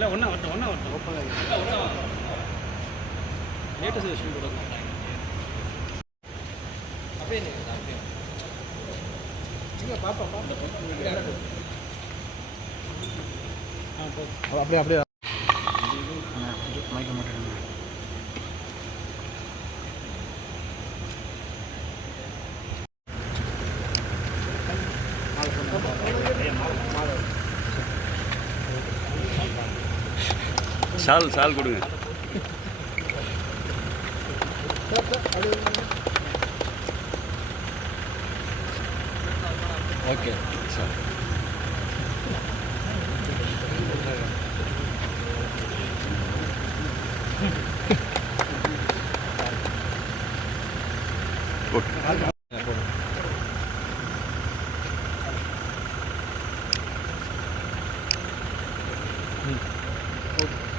இல்லை ஒன்றா வரட்டும் ஒன்றா வரட்டும். ஓப்பன் லேட்டஸ்ட் விஷயம் கொடுங்க அப்படியே இல்லை பாப்பா பாப்பா. அப்படியே அப்படியே. சால் சால் கொடுங்க. Okay. Sir okay.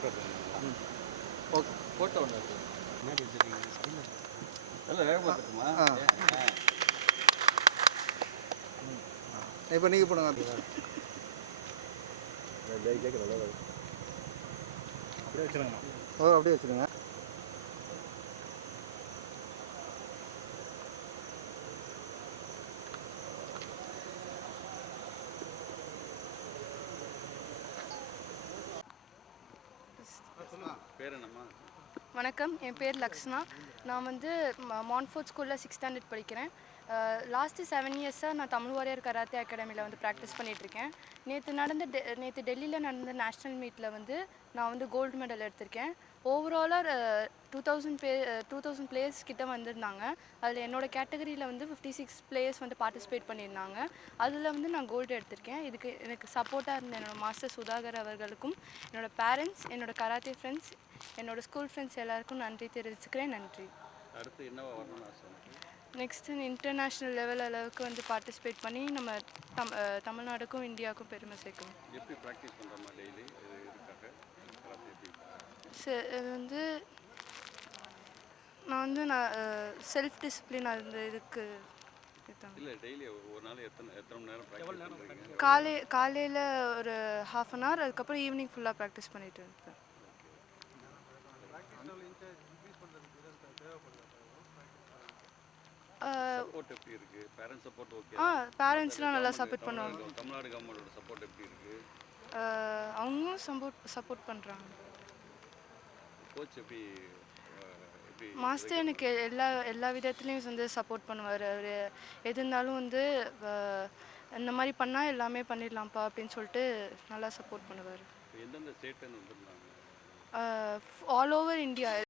Okay photo ஒன்று முன்னாடி எல்லாம் வேகமாக இருக்குமா இப்போ நீங்கள் போடுங்க அப்படியே வச்சுருங்க ஓ அப்படியே வச்சுருங்க பேர் என்னம்மா வணக்கம் என் பேர் லக்ஷ்னா. நான் வந்து மான்ஃபோர்ட் ஸ்கூலில் சிக்ஸ் ஸ்டாண்டர்ட் படிக்கிறேன். லாஸ்ட்டு செவன் இயர்ஸாக நான் தமிழ் வாரியர் கராத்தே அகாடமியில் வந்து ப்ராக்டிஸ் பண்ணிகிட்ருக்கேன் நேற்று நடந்த டெ நேற்று டெல்லியில் நடந்த நேஷ்னல் மீட்டில் வந்து நான் வந்து கோல்டு மெடல் எடுத்திருக்கேன். ஓவராலாக டூ தௌசண்ட் பே டூ தௌசண்ட் பிளேயர்ஸ் கிட்ட வந்திருந்தாங்க. அதில் என்னோட கேட்டகரியில் வந்து ஃபிஃப்டி சிக்ஸ் பிளேயர்ஸ் வந்து பார்ட்டிசிபேட் பண்ணியிருந்தாங்க. அதில் வந்து நான் கோல்டு எடுத்திருக்கேன். இதுக்கு எனக்கு சப்போர்ட்டாக இருந்த என்னோடய மாஸ்டர் சுதாகர் அவர்களுக்கும் என்னோடய பேரண்ட்ஸ் என்னோடய கராத்தே ஃப்ரெண்ட்ஸ் என்னோடய ஸ்கூல் ஃப்ரெண்ட்ஸ் எல்லாருக்கும் நன்றி தெரிவிச்சுக்கிறேன். நன்றி. அடுத்து என்னவா வரணும்னு நெக்ஸ்ட் இன்டர்நேஷ்னல் லெவல் அளவுக்கு வந்து பார்ட்டிசிபேட் பண்ணி நம்ம தம் தமிழ்நாடுக்கும் இந்தியாவுக்கும் பெருமை சேர்க்கணும் எப்படி ப்ராக்டிஸ் பண்ணுறோமா டெய்லி இது வந்து நான் வந்து நான் செல்ஃப் டிசிப்ளின் அந்த இதுக்கு இதுதான். இல்லை டெய்லி ஒரு நாள் எத்தனை எத்தனை மணி நேரம் ப்ராக்டிஸ் பண்ணுறீங்க காலை காலையில் ஒரு ஹாஃப் அன் ஹவர் அதுக்கப்புறம் ஈவினிங் ஃபுல்லாக ப்ராக்டிஸ் பண்ணிட்டு இருப்பேன் சப்போர்ட் எப்படி இருக்குது பேரண்ட்ஸ் சப்போர்ட் ஓகே ஆ பேரண்ட்ஸ்லாம் நல்லா சப்போர்ட் பண்ணுவாங்க. தமிழ்நாடு கவர்மெண்டோட சப்போர்ட் எப்படி இருக்குது அஹ் அவங்களும் சப்போர்ட் சப்போர்ட் பண்ணுறாங்க கோச் எப்படி மாஸ்டர் எனக்கு எல்லா எல்லா விதத்துலேயும் வந்து சப்போர்ட் பண்ணுவார். அவர் எது இருந்தாலும் வந்து இந்த மாதிரி பண்ணால் எல்லாமே பண்ணிடலாம்ப்பா அப்படின்னு சொல்லிட்டு நல்லா சப்போர்ட் பண்ணுவார். All over India